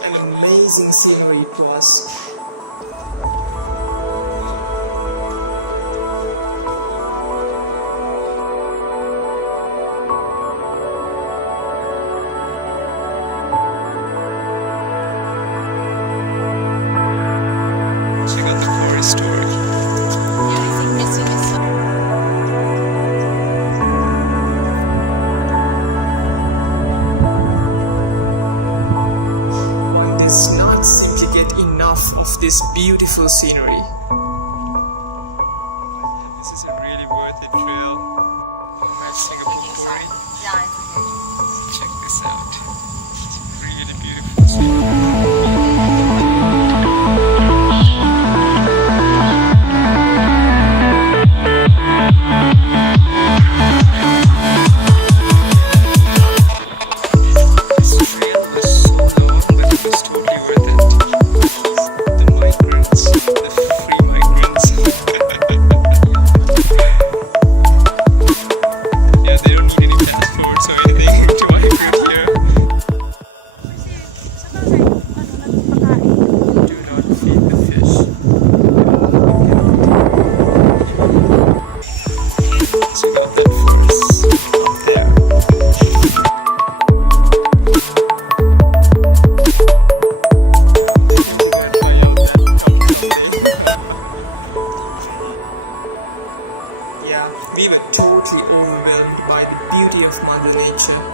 An amazing scenery it was. Check out the quarry story. One does not simply get enough of this beautiful scenery. This is a really worth it trail at Singapore Quarry. Check this out. It's really beautiful scenery. This trail was so long, but it was totally worth it. The migrants, the free migrants. Yeah, they don't need any passports or anything to migrate here. Do not feed the fish. Check out that forest up there. Yeah, we were totally overwhelmed by the beauty of Mother Nature.